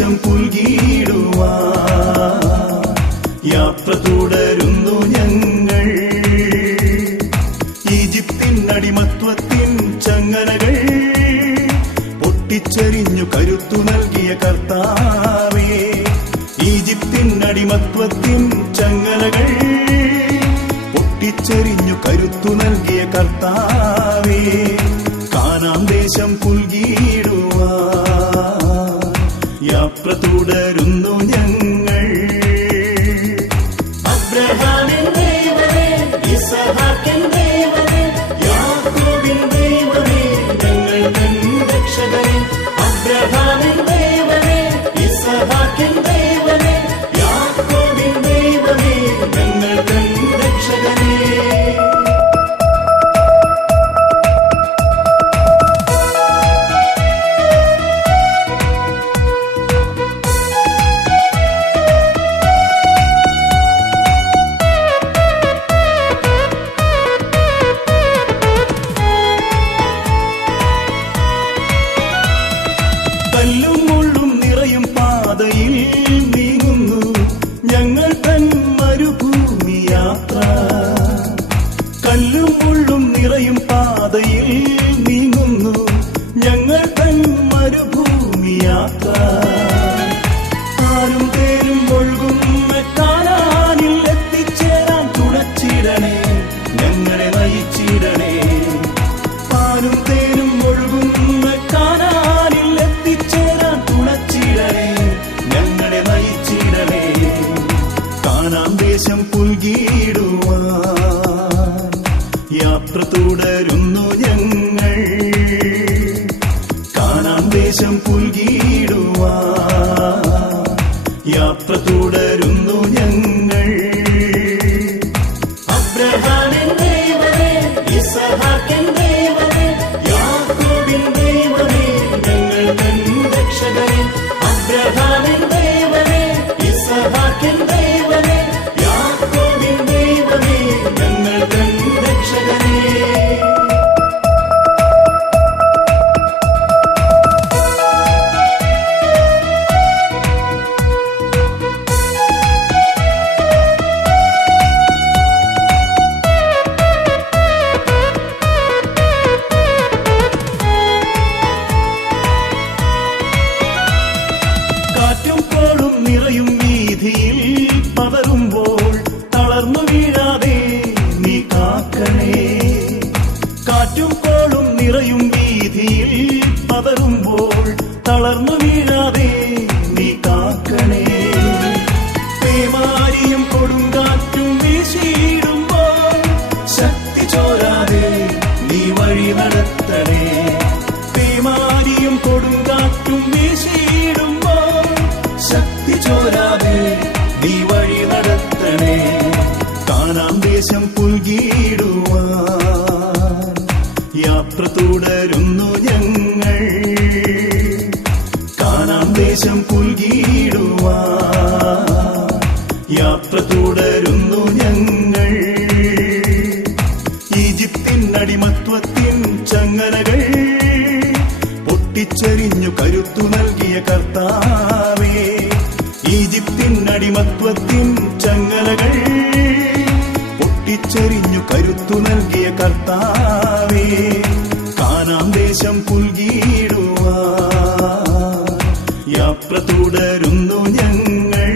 ദേശം പുൽകിയിടുവാൻ യാത്ര തുടരുന്നു ഞങ്ങൾ. ഈജിപ്തിൻ അടിമത്വത്തിൻ ചങ്ങലകൾ പൊട്ടിച്ചെറിഞ്ഞു കരുത്തു നൽകിയ കർത്താവേ, ഈജിപ്തിൻ അടിമത്വത്തിൻ ചങ്ങലകൾ പൊട്ടിച്ചെറിഞ്ഞു കരുത്തു നൽകിയ കർത്താവേ, കാനാൻ ദേശം പുൽകിയിടുവാൻ യാത്ര തുടരുന്നു ഞങ്ങൾ. അബ്രഹാമിൻ ദൈവമേ, ഇസഹാക്കിൻ ദൈവമേ, യാക്കോബിൻ ദൈവമേ, ഞങ്ങൾ തൻ രക്ഷകനേ. അബ്രഹാമിൻ ദൈവമേ, ഇസഹാക്കിൻ ദൈവമേ, യാക്കോബിൻ ദൈവമേ, ഞങ്ങൾ തൻ രക്ഷകനേ. കല്ലും മുള്ളും നിറയും പാതയിൽ നീങ്ങുന്നു ഞങ്ങൾ തൻ മരുഭൂമി യാത്ര. കല്ലും മുള്ളും നിറയും പാതയിൽ നീങ്ങുന്നു ഞങ്ങൾ തൻ മരുഭൂമി യാത്ര. ആരും തേരും ഒഴുകുന്ന കാനാനിൽ എത്തിച്ചേരാൻ തുണച്ചിടണേ, ഞങ്ങളെ നയിച്ചിടണേ. ആരും തേരും ഒഴുകുന്ന കാനാനിൽ എത്തിച്ചേരാൻ തുണച്ചിടണേ, ഞങ്ങളെ നയിച്ചിടണേ. കാനാൻ ദേശം പുൽകിയിടുവാൻ യാത്ര തുടരുന്നു ഞങ്ങൾ. കാനാൻ ദേശം പുൽകിയിടുവാൻ യാത്ര തുടരുന്നു ഞങ്ങൾ. അബ്രഹാമിൻ ദൈവമേ, ഇസഹാക്കിൻ ദൈവമേ, യാക്കോബിൻ ദൈവമേ, ഞങ്ങൾ തൻ രക്ഷകനേ. അബ്രഹാമിൻ ദൈവമേ, ഇസഹാക്കിൻ ദൈവമേ, യാക്കോബിൻ ദൈവമേ, ഞങ്ങൾ തൻ രക്ഷകനേ. കാറ്റും കോളും നിറയും വീതിയിൽ പതറുമ്പോൾ തളർന്നു വീഴാതെ നീ കാക്കണേ. കാറ്റും കോളും നിറയും വീതിയിൽ പതറുമ്പോൾ തളർന്നു വീഴാതെ നീ കാക്കണേ. പേമാരിയും കൊടുങ്കാറ്റും വീശിയിടുമ്പോൾ ശക്തി ചോരാതെ നീ വഴി നടത്തണേ. പേമാരിയും കൊടുങ്കാറ്റും വീശിയിടുമ്പോൾ ശക്തി ചോരാതെ നീ വഴി നടത്തണേ. കാനാൻ ദേശം പുൽകിയിടുവാൻ യാത്ര തുടരുന്നു ഞങ്ങൾ. കാനാൻ ദേശം പുൽകിയിടുവാൻ യാത്ര തുടരുന്നു ഞങ്ങൾ. ഈജിപ്തിൻ അടിമത്വത്തിൻ ചങ്ങലകൾ പൊട്ടിച്ചെറിഞ്ഞു കരുത്തു നൽകിയ കർത്താവേ, ഈജിപ്തിൻ അടിമത്വത്തിൻ ചങ്ങലകൾ പൊട്ടിച്ചെറിഞ്ഞു കരുത്തു നൽകിയ കർത്താവേ, കാനാൻ ദേശം പുൽകിയിടുവാൻ യാത്ര തുടരുന്നു ഞങ്ങൾ.